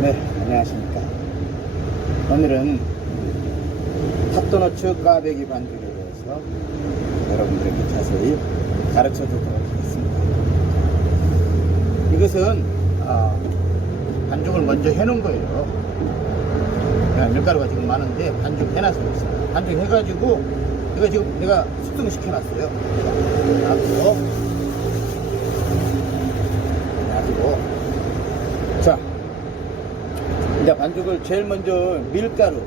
네, 안녕하십니까. 오늘은 탑도너츠 꽈배기 반죽에 대해서 여러분들에게 자세히 가르쳐 주도록 하겠습니다. 이것은 반죽을 먼저 해놓은 거예요. 밀가루가 지금 많은데 반죽 해놨어요. 반죽 해가지고 이거 지금 내가 숙성시켜 놨어요. 놔두고 자, 이제 반죽을 제일 먼저 밀가루,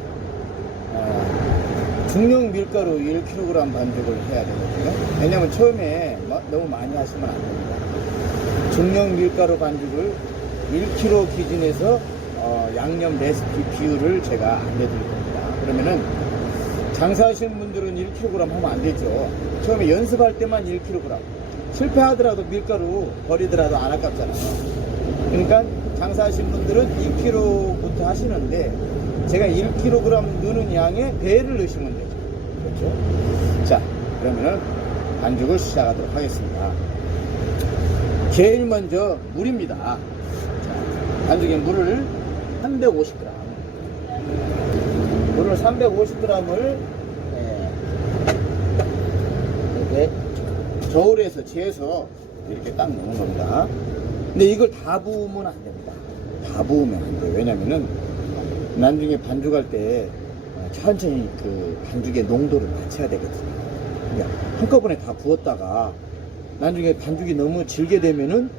중형 밀가루 1kg 반죽을 해야 되거든요. 왜냐면 처음에 너무 많이 하시면 안 됩니다. 중형 밀가루 반죽을 1kg 기준에서 양념 레시피 비율을 제가 알려드릴 겁니다. 그러면은 장사하시는 분들은 1kg 하면 안 되죠. 처음에 연습할 때만 1kg. 실패하더라도 밀가루 버리더라도 안 아깝잖아요. 그러니까 장사하시는 분들은 2kg부터 하시는데 제가 1kg 넣는 양의 배를 넣으시면 되죠. 그렇죠? 자, 그러면은 반죽을 시작하도록 하겠습니다. 제일 먼저 물입니다. 자, 반죽에 물을 350g. 물을 350g을 이렇게 저울에서 재서 이렇게 딱 넣는 겁니다. 근데 이걸 다 부으면 안 됩니다. 다 부으면 안 돼요. 왜냐면은 나중에 반죽할 때 천천히 그 반죽의 농도를 맞춰야 되거든요. 그러니까 한꺼번에 다 부었다가 나중에 반죽이 너무 질게 되면은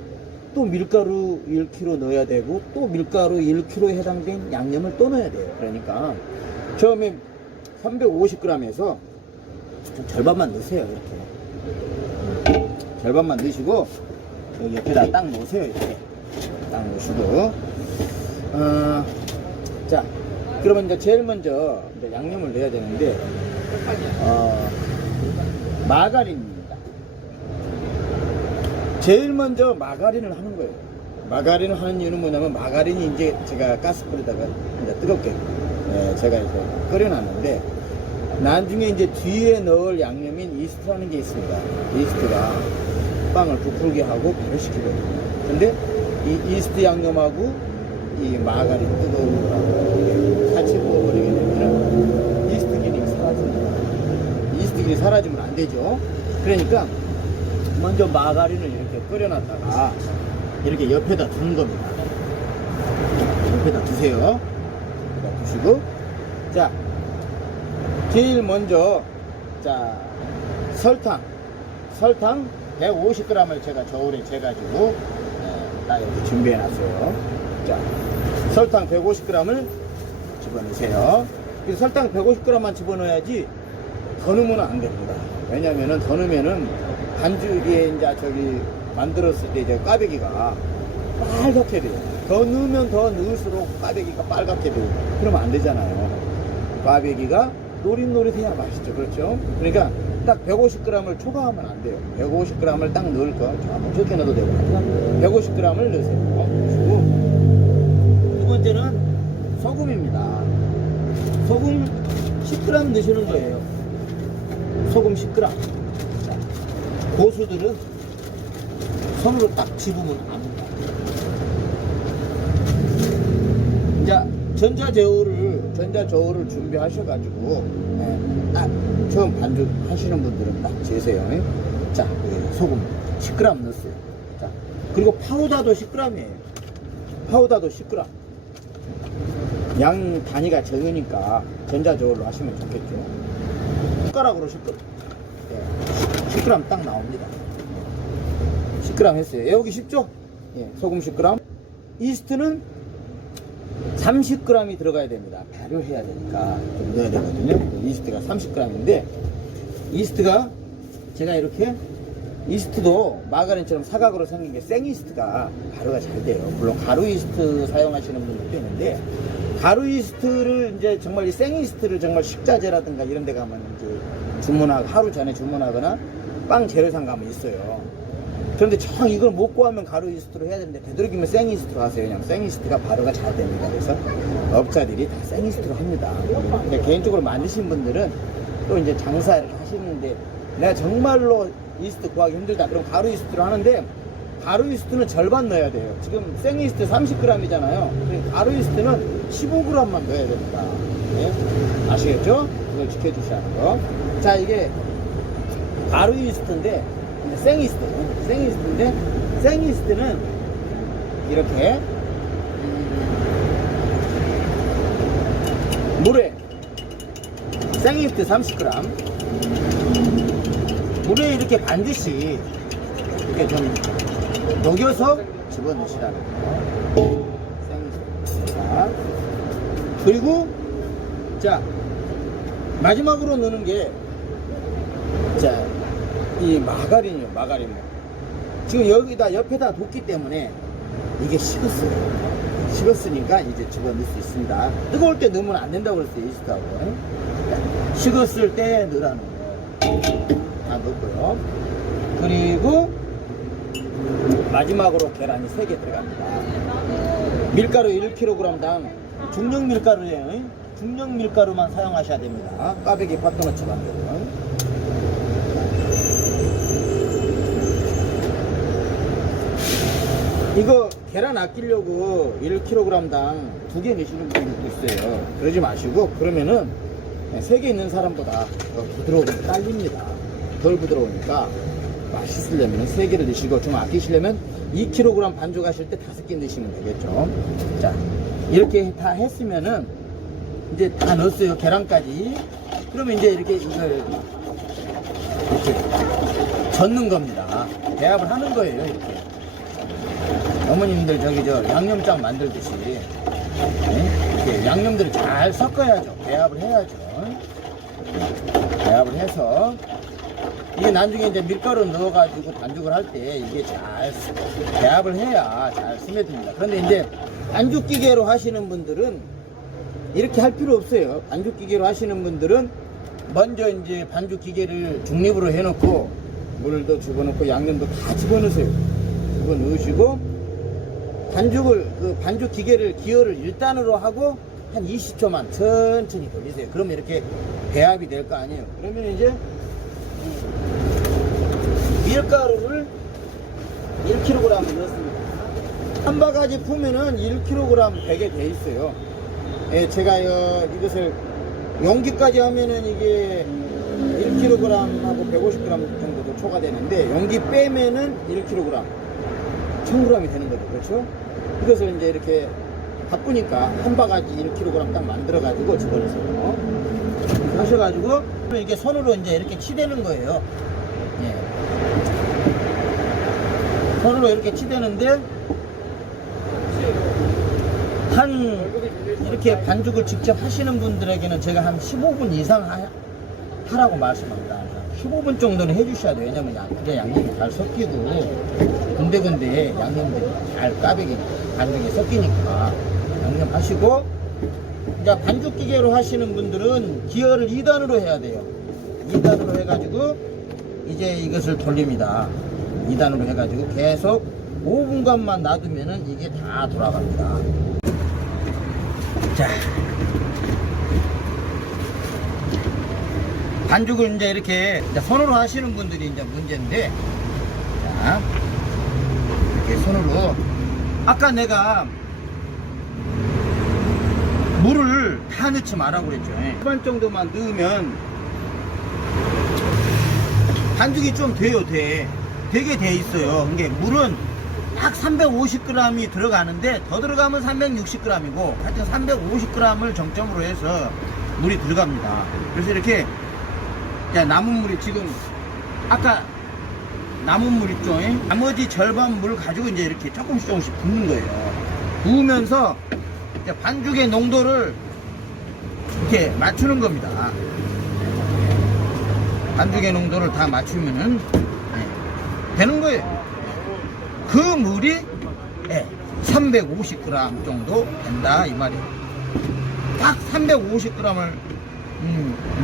또 밀가루 1kg 넣어야 되고 또 밀가루 1kg에 해당된 양념을 또 넣어야 돼요. 그러니까 처음에 350g에서 절반만 넣으세요. 이렇게 절반만 넣으시고 여기 옆에다 딱 놓으세요. 이렇게 딱 놓으시고 자, 그러면 이제 제일 먼저 이제 양념을 넣어야 되는데 마가린입니다. 제일 먼저 마가린을 하는 거예요. 마가린을 하는 이유는 뭐냐면 마가린이 이제 제가 가스불에다가 이제 뜨겁게 제가 이제 끓여놨는데 나중에 이제 뒤에 넣을 양념인 이스트라는 게 있습니다. 이스트가 빵을 부풀게 하고 발효시키거든요. 근데 이 이스트 양념하고 이 마가린 뜨거운 거하고 같이 부어버리게 되면 이스트 기능이 사라집니다. 이스트 기능이 사라지면 안 되죠. 그러니까 먼저 마가린을 이렇게 끓여놨다가 이렇게 옆에다 두는 겁니다. 옆에다 두세요. 옆에다 두시고, 자, 제일 먼저, 자, 설탕 150g을 제가 저울에 재가지고 딱 이렇게 준비해 놨어요. 자, 설탕 150g을 집어넣으세요. 그래서 설탕 150g만 집어넣어야지 더 넣으면 안 됩니다. 왜냐면은 더 넣으면은 반죽에 이제 저기 만들었을 때 이제 꽈배기가 빨갛게 돼요. 더 넣으면 더 넣을수록 꽈배기가 빨갛게 돼요. 그러면 안 되잖아요. 꽈배기가 노릇노릇해야 맛있죠. 그렇죠? 그러니까 딱 150g을 초과하면 안 돼요. 150g을 딱 넣을 거, 조금 적게 넣어도 되고, 150g을 넣으세요. 그리고 두 번째는 소금입니다. 소금 10g 넣으시는 거예요. 소금 10g. 자, 고수들은 손으로 딱 집으면 압니다. 이제 전자저울을 준비하셔가지고 딱 처음 반죽 하시는 분들은 딱 재세요. 자, 소금 10g 넣었어요. 자, 그리고 파우더도 10g이에요. 파우더도 10g. 양 단위가 적으니까 전자저울로 하시면 좋겠죠. 숟가락으로 10g. 10g 딱 나옵니다. 10g 했어요. 외우기 쉽죠? 소금 10g. 이스트는 30g이 들어가야 됩니다. 발효해야 되니까 좀 넣어야 되거든요. 이스트가 30g인데 이스트가 제가 이렇게 이스트도 마가린처럼 사각으로 생긴 게 생이스트가 발효가 잘 돼요. 물론 가루 이스트 사용하시는 분들도 있는데 가루 이스트를 이제 정말 이 생이스트를 정말 식자재라든가 이런 데 가면 이제 하루 전에 주문하거나 빵 재료상 가면 있어요. 그런데 정 이걸 못 구하면 가루 이스트로 해야 되는데 되도록이면 생 이스트로 하세요. 그냥 생 이스트가 발효가 잘 됩니다. 그래서 업자들이 다 생 이스트로 합니다. 근데 개인적으로 만드신 분들은 또 이제 장사를 하시는데 내가 정말로 이스트 구하기 힘들다 그럼 가루 이스트로 하는데 가루 이스트는 절반 넣어야 돼요. 지금 생 이스트 30g이잖아요. 가루 이스트는 15g만 넣어야 됩니다. 네? 아시겠죠? 이걸 지켜주셔야 하는 거. 자, 이게 가루 이스트인데 생 이스트인데 생 이스트는 이렇게 물에 생 이스트 30g 물에 이렇게 반드시 이렇게 좀 녹여서 집어넣으시라는 거. 생이스트입니다. 그리고 자 마지막으로 넣는 게 자 이 마가린이요. 마가린. 지금 여기다 옆에다 뒀기 때문에 이게 식었으니까 이제 집어넣을 수 있습니다. 뜨거울 때 넣으면 안 된다고 그랬어요. 이스트하고. 식었을 때 넣으라는 거. 다 넣고요. 그리고 마지막으로 계란이 3개 들어갑니다. 밀가루 1kg당 중력 밀가루예요. 중력 밀가루만 사용하셔야 됩니다. 꽈배기 팥도너츠 만들고. 이거 계란 아끼려고 1kg당 2개 내시는 분들도 있어요. 그러지 마시고 그러면은 3개 있는 사람보다 더 부드러우게 딸립니다. 덜 부드러우니까 맛있으려면 3개를 넣으시고 좀 아끼시려면 2kg 반죽하실 때 5개 넣으시면 되겠죠. 자, 이렇게 다 했으면은 이제 다 넣었어요. 계란까지. 그러면 이제 이렇게 이걸 이렇게 젓는 겁니다. 배합을 하는 거예요. 이렇게. 어머님들 저기 저 양념장 만들듯이 네? 이렇게 양념들을 잘 섞어야죠. 배합을 해야죠. 배합을 해서 이게 나중에 이제 밀가루 넣어가지고 반죽을 할 때 이게 잘 배합을 해야 잘 스며듭니다. 그런데 이제 반죽기계로 하시는 분들은 이렇게 할 필요 없어요. 반죽기계로 하시는 분들은 먼저 이제 반죽기계를 중립으로 해놓고 물도 집어넣고 양념도 다 집어넣으세요. 집어넣으시고 반죽을 그 반죽 기계를 기어를 1단으로 하고 한 20초만 천천히 돌리세요. 그러면 이렇게 배합이 될 거 아니에요. 그러면 이제 밀가루를 1kg 넣었습니다. 한 바가지 풀면은 1kg 되게 돼 있어요. 예, 제가 이것을 용기까지 하면은 이게 1kg하고 150g 정도도 초과되는데 용기 빼면은 1kg 1000g이 되는 거죠. 그렇죠? 이것을 이제 이렇게 바꾸니까 한 바가지 1kg 딱 만들어가지고 집어넣으세요. 하셔가지고 이게 손으로 이제 이렇게 치대는 거예요. 예. 손으로 이렇게 치대는데 한 이렇게 반죽을 직접 하시는 분들에게는 제가 한 15분 이상 하라고 말씀합니다. 15분 정도는 해주셔야 돼요. 왜냐면 그래 양념이 잘 섞이고 군데군데 양념들이 잘 까베기 반죽에 섞이니까 양념 하시고 이제 반죽 기계로 하시는 분들은 기어를 2단으로 해야 돼요. 2단으로 해가지고 이제 이것을 돌립니다. 2단으로 해가지고 계속 5분간만 놔두면은 이게 다 돌아갑니다. 자, 반죽을 이제 이렇게 손으로 하시는 분들이 이제 문제인데, 자, 이렇게 손으로 아까 내가 물을 다 넣지 말라고 그랬죠. 반 정도만 넣으면 반죽이 좀 돼요. 되게 돼 있어요. 이게 물은 딱 350g이 들어가는데 더 들어가면 360g이고 하여튼 350g을 정점으로 해서 물이 들어갑니다. 그래서 이렇게 남은 물이 지금 아까 남은 물 있죠? 나머지 절반 물 가지고 이제 이렇게 조금씩 붓는 거예요. 부으면서 이제 반죽의 농도를 이렇게 맞추는 겁니다. 반죽의 농도를 다 맞추면은 되는 거예요. 그 물이 350g 정도 된다 이 말이에요. 딱 350g을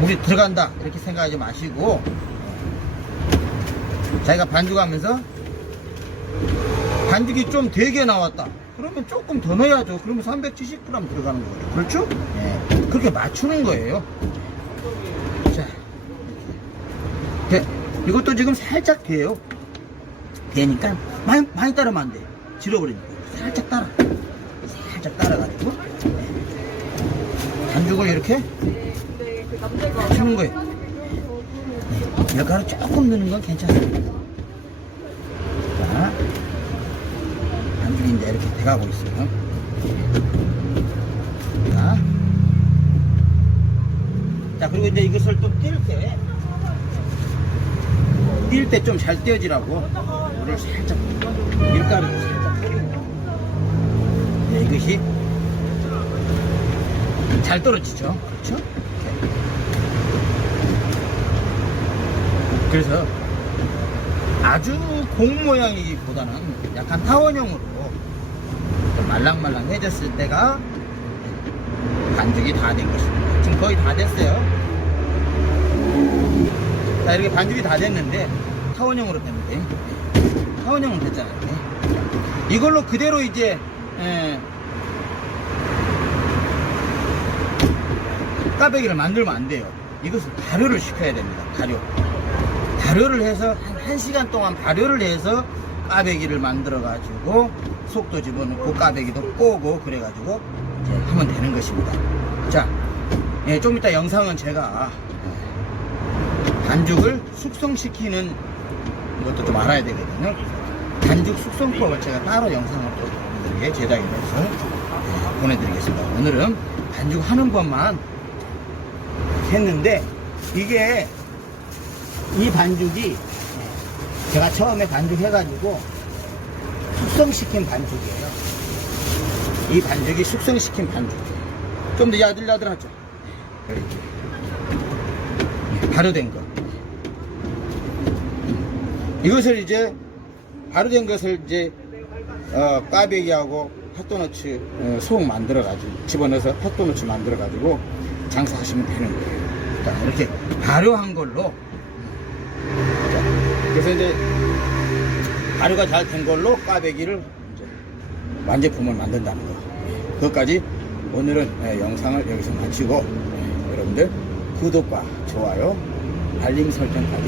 물이 들어간다 이렇게 생각하지 마시고 자기가 반죽하면서 반죽이 좀 되게 나왔다 그러면 조금 더 넣어야죠. 그러면 370g 들어가는 거죠. 그렇죠? 그렇게 맞추는 거예요. 자, 이것도 지금 살짝 돼요. 되니까 많이 따르면 안 돼. 질어버리니까 살짝 따라가지고 반죽을 이렇게 주는 거예요. 밀가루 조금 넣는 건 괜찮아요. 자, 반죽이 이제 이렇게 돼가고 있어요. 자, 그리고 이제 이것을 또 뛸 때 좀 잘 떼어지라고 물을 살짝, 밀가루를 살짝 뿌리고, 네, 이것이 잘 떨어지죠. 그렇죠? 그래서 아주 공 모양이기보다는 약간 타원형으로 좀 말랑말랑해졌을 때가 반죽이 다 된 것입니다. 지금 거의 다 됐어요. 자, 이렇게 반죽이 다 됐는데 타원형으로 됐는데, 타원형은 됐잖아요. 이걸로 그대로 이제 꽈배기를 만들면 안 돼요. 이것을 발효를 시켜야 됩니다. 발효를 해서 한 1시간 동안 발효를 해서 꽈배기를 만들어 가지고 속도 집어넣고 꽈배기도 꼬고 그래 가지고 이제 하면 되는 것입니다. 자, 좀 이따 영상은 제가 반죽을 숙성시키는 것도 좀 알아야 되거든요. 반죽 숙성법을 제가 따로 영상을 또 여러분들에게 제작을 해서 보내드리겠습니다. 오늘은 반죽 하는 법만 했는데, 이게 이 반죽이 제가 처음에 반죽 해가지고 숙성시킨 반죽이에요. 이 반죽이 숙성시킨 반죽이에요. 좀 더 야들야들하죠. 발효된 거. 이것을 이제 발효된 것을 이제 꽈배기하고 핫도너츠 속 만들어가지고 집어넣어서 핫도너츠 만들어가지고 장사하시면 되는 거예요. 자, 이렇게 발효한 걸로. 자, 그래서 이제 발효가 잘 된 걸로 꽈배기를 이제 완제품을 만든다는 거. 그것까지 오늘은 영상을 여기서 마치고 여러분들 구독과 좋아요, 알림 설정까지